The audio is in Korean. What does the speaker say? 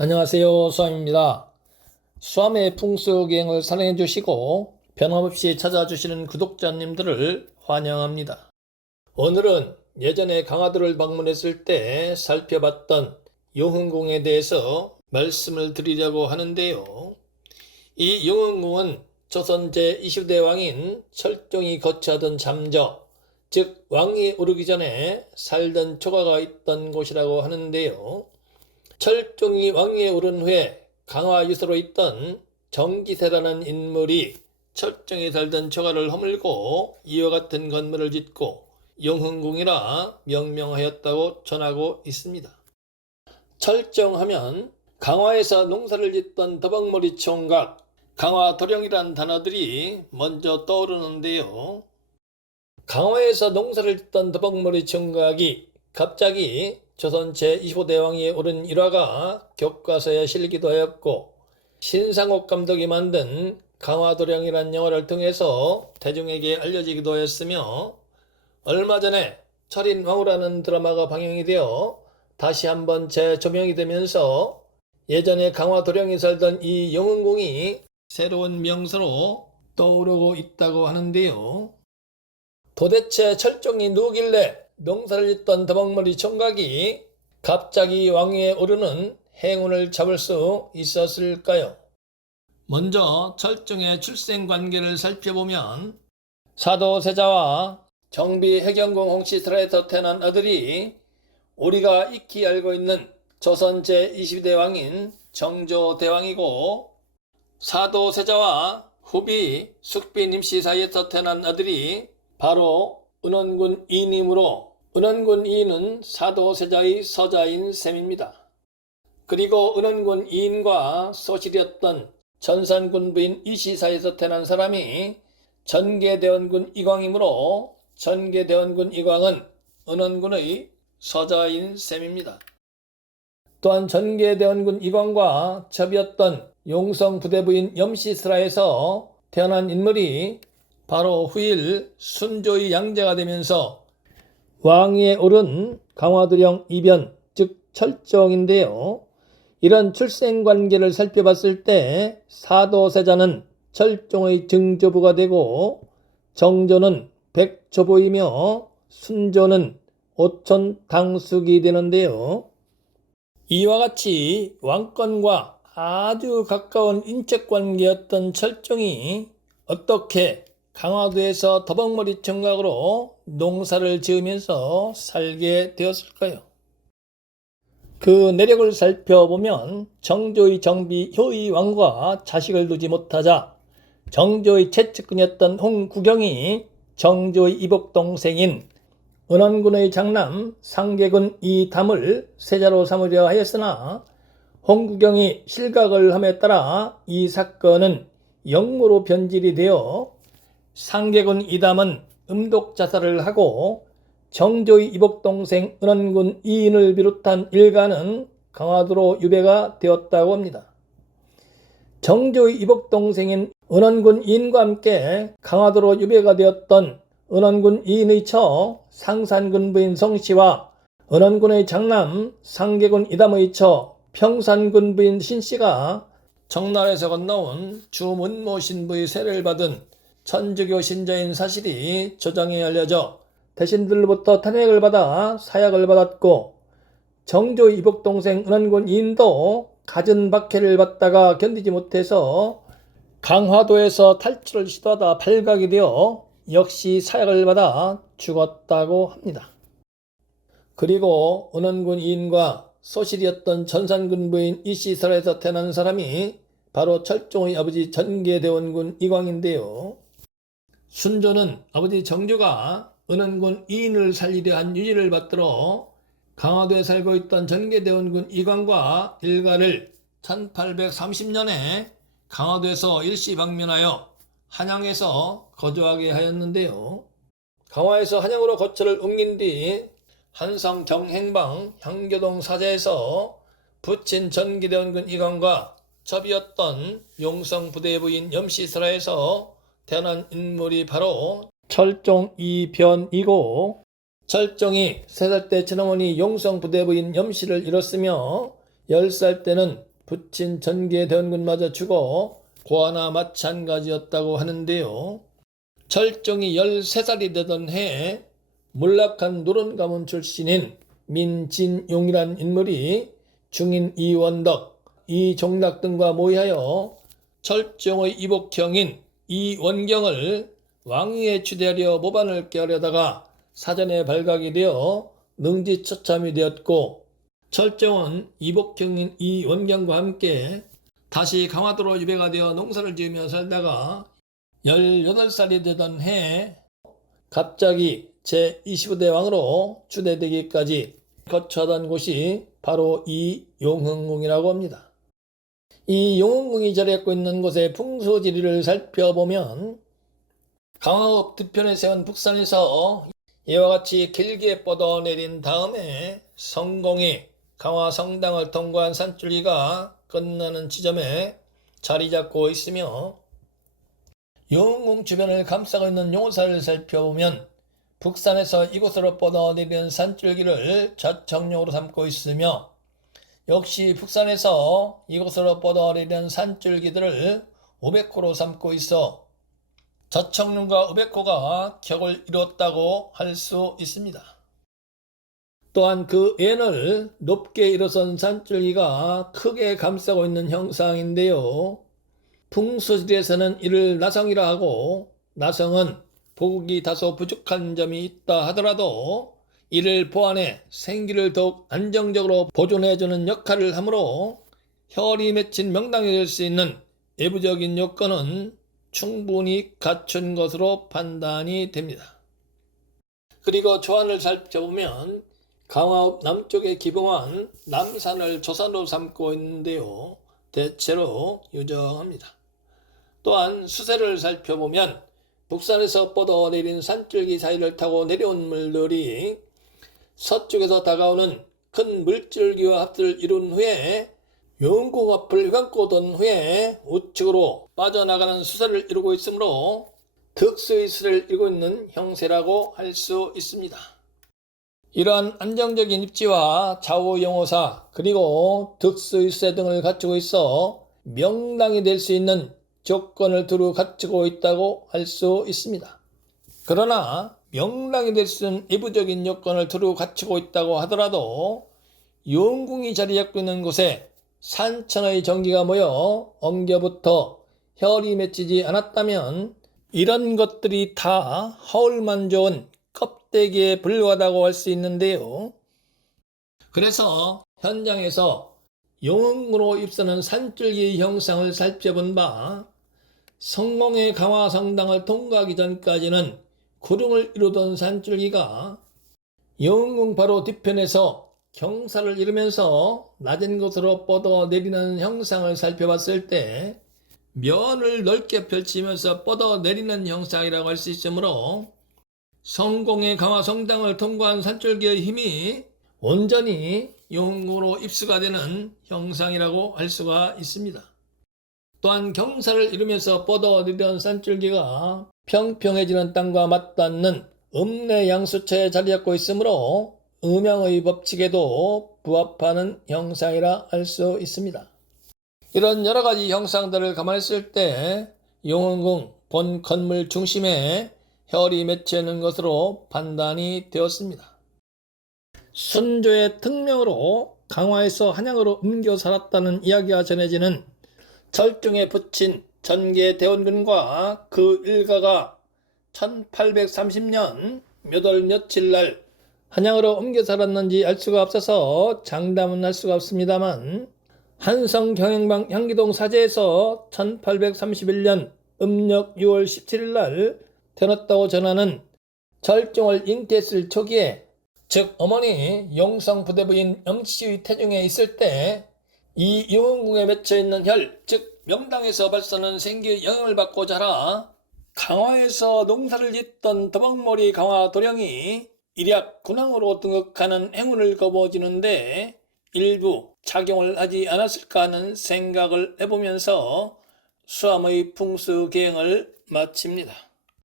안녕하세요. 수암입니다. 수암의 풍수여행을 사랑해 주시고 변함없이 찾아주시는 구독자님들을 환영합니다. 오늘은 예전에 강화도를 방문했을 때 살펴봤던 용흥궁에 대해서 말씀을 드리려고 하는데요. 이 용흥궁은 조선 제20대 왕인 철종이 거처하던 잠저, 즉 왕이 오르기 전에 살던 초가가 있던 곳이라고 하는데요. 철종이 왕위에 오른 후에 강화유서로 있던 정기세라는 인물이 철종이 살던 초가를 허물고 이와 같은 건물을 짓고 용흥궁이라 명명하였다고 전하고 있습니다. 철종하면 강화에서 농사를 짓던 더벅머리 총각, 강화도령이란 단어들이 먼저 떠오르는데요. 강화에서 농사를 짓던 더벅머리 총각이 갑자기 조선 제25대 왕위에 오른 일화가 교과서에 실기도 하였고 신상옥 감독이 만든 강화도령이란 영화를 통해서 대중에게 알려지기도 했으며 얼마 전에 철인왕후라는 드라마가 방영이 되어 다시 한번 재조명이 되면서 예전에 강화도령이 살던 이 용흥궁이 새로운 명소로 떠오르고 있다고 하는데요. 도대체 철종이 누구길래 농사를 짓던 더벅머리 총각이 갑자기 왕위에 오르는 행운을 잡을 수 있었을까요? 먼저 철종의 출생 관계를 살펴보면 사도세자와 정비 해경궁 홍시스라에서 태어난 아들이 우리가 익히 알고 있는 조선 제22대 왕인 정조대왕이고 사도세자와 후비 숙비 님씨 사이에서 태어난 아들이 바로 은원군 이인이므로 은원군 이인은 사도세자의 서자인 셈입니다. 그리고 은원군 이인과 소실이었던 전산군 부인 이씨 사이에서 태어난 사람이 전개대원군 이광이므로 전개대원군 이광은 은원군의 서자인 셈입니다. 또한 전개대원군 이광과 첩이었던 용성부대부인 염시스라에서 태어난 인물이 바로 후일 순조의 양자가 되면서 왕위에 오른 강화도령 이변, 즉 철종인데요. 이런 출생관계를 살펴봤을 때 사도세자는 철종의 증조부가 되고 정조는 백조부이며 순조는 오촌 당숙이 되는데요. 이와 같이 왕권과 아주 가까운 인척관계였던 철종이 어떻게 강화도에서 더벅머리 총각으로 농사를 지으면서 살게 되었을까요? 그 내력을 살펴보면 정조의 정비 효의 왕과 자식을 두지 못하자 정조의 채측근이었던 홍구경이 정조의 이복동생인 은원군의 장남 상계군 이담을 세자로 삼으려 하였으나 홍구경이 실각을 함에 따라 이 사건은 역모로 변질이 되어 상계군 이담은 음독자살을 하고 정조의 이복동생 은원군 이인을 비롯한 일가는 강화도로 유배가 되었다고 합니다. 정조의 이복동생인 은원군 이인과 함께 강화도로 유배가 되었던 은원군 이인의 처 상산군 부인 성씨와 은원군의 장남 상계군 이담의 처 평산군 부인 신씨가 정날에서 건너온 주문모 신부의 세례를 받은 천주교 신자인 사실이 조정에 알려져 대신들로부터 탄핵을 받아 사약을 받았고 정조의 이복동생 은원군 이인도 갖은 박해를 받다가 견디지 못해서 강화도에서 탈출을 시도하다 발각이 되어 역시 사약을 받아 죽었다고 합니다. 그리고 은원군 이인과 소실이었던 전산군 부인 이씨설에서 태어난 사람이 바로 철종의 아버지 전개대원군 이광인데요. 순조는 아버지 정조가 은원군 이인을 살리려 한 유지를 받들어 강화도에 살고 있던 전개대원군 이광과 일가를 1830년에 강화도에서 일시 방면하여 한양에서 거주하게 하였는데요. 강화에서 한양으로 거처를 옮긴 뒤 한성 경행방 향교동 사제에서 부친 전개대원군 이광과 첩이었던 용성부대부인 염시설에서 태어난 인물이 바로 철종 이변이고 철종이 3살 때 친어머니 용성부대부인 염씨를 잃었으며 10살 때는 부친 전개대원군마저 죽어 고아나 마찬가지였다고 하는데요. 철종이 13살이 되던 해에 몰락한 노론가문 출신인 민진용이란 인물이 중인 이원덕, 이종락 등과 모의하여 철종의 이복형인 이원경을 왕위에 추대하려 모반을 꾀하려다가 사전에 발각이 되어 능지처참이 되었고, 철종은 이복형인 이원경과 함께 다시 강화도로 유배가 되어 농사를 지으며 살다가 18살이 되던 해에 갑자기 제25대 왕으로 추대되기까지 거처하던 곳이 바로 이 용흥궁이라고 합니다. 이 용흥궁이 자리하고 있는 곳의 풍수지리를 살펴보면 강화읍 뒤편에 세운 북산에서 이와 같이 길게 뻗어내린 다음에 성공이 강화 성당을 통과한 산줄기가 끝나는 지점에 자리 잡고 있으며, 용흥궁 주변을 감싸고 있는 용사를 살펴보면 북산에서 이곳으로 뻗어내리는 산줄기를 좌청룡으로 삼고 있으며, 역시 북산에서 이곳으로 뻗어내리는 산줄기들을 우백호로 삼고 있어 좌청룡과 우백호가 격을 이뤘다고 할 수 있습니다. 또한 그 왼을 높게 일어선 산줄기가 크게 감싸고 있는 형상인데요. 풍수지리에서는 이를 나성이라 하고, 나성은 보국이 다소 부족한 점이 있다 하더라도 이를 보완해 생기를 더욱 안정적으로 보존해주는 역할을 하므로 혈이 맺힌 명당이 될 수 있는 외부적인 요건은 충분히 갖춘 것으로 판단이 됩니다. 그리고 조안을 살펴보면 강화읍 남쪽에 기봉한 남산을 조산으로 삼고 있는데요. 대체로 유정합니다. 또한 수세를 살펴보면 북산에서 뻗어내린 산줄기 사이를 타고 내려온 물들이 서쪽에서 다가오는 큰 물줄기와 합을 이룬 후에 용궁 앞을 휘감고 돈 후에 우측으로 빠져나가는 수세를 이루고 있으므로 득수의 수를 이루고 있는 형세라고 할 수 있습니다. 이러한 안정적인 입지와 좌우 영호사 그리고 득수의 수세 등을 갖추고 있어 명당이 될 수 있는 조건을 두루 갖추고 있다고 할 수 있습니다. 그러나 명당이 될 수 있는 외부적인 요건을 두루 갖추고 있다고 하더라도 용궁이 자리 잡고 있는 곳에 산천의 정기가 모여 엉겨붙어 혈이 맺히지 않았다면 이런 것들이 다 허울만 좋은 껍데기에 불과하다고 할 수 있는데요. 그래서 현장에서 용흥으로 입서는 산줄기 형상을 살펴본 바 성공의 강화 성당을 통과하기 전까지는 구릉을 이루던 산줄기가 용흥궁 바로 뒤편에서 경사를 이루면서 낮은 곳으로 뻗어내리는 형상을 살펴봤을 때 면을 넓게 펼치면서 뻗어내리는 형상이라고 할 수 있으므로 성공의 강화 성당을 통과한 산줄기의 힘이 온전히 용흥으로 입수가 되는 형상이라고 할 수가 있습니다. 또한 경사를 이루면서 뻗어내리던 산줄기가 평평해지는 땅과 맞닿는 음내양수처에 자리 잡고 있으므로 음양의 법칙에도 부합하는 형상이라 할 수 있습니다. 이런 여러가지 형상들을 감안했을 때 용흥궁 본 건물 중심에 혈이 맺혀 있는 것으로 판단이 되었습니다. 순조의 특명으로 강화에서 한양으로 옮겨 살았다는 이야기가 전해지는 철종의 부친 전개대원군과 그 일가가 1830년 몇 월 며칠 날 한양으로 옮겨 살았는지 알 수가 없어서 장담은 할 수가 없습니다만, 한성 경행방 향기동 사제에서 1831년 음력 6월 17일 날 태어났다고 전하는 철종을 잉태했을 초기에, 즉 어머니 용성 부대부인 영씨의 태중에 있을 때 이 용흥궁에 맺혀있는 혈, 즉 명당에서 발산하는 생기의 영향을 받고 자라 강화에서 농사를 짓던 더벅머리 강화 도령이 일약 군왕으로 등극하는 행운을 거머쥐는데 일부 작용을 하지 않았을까 하는 생각을 해보면서 수암의 풍수계행을 마칩니다.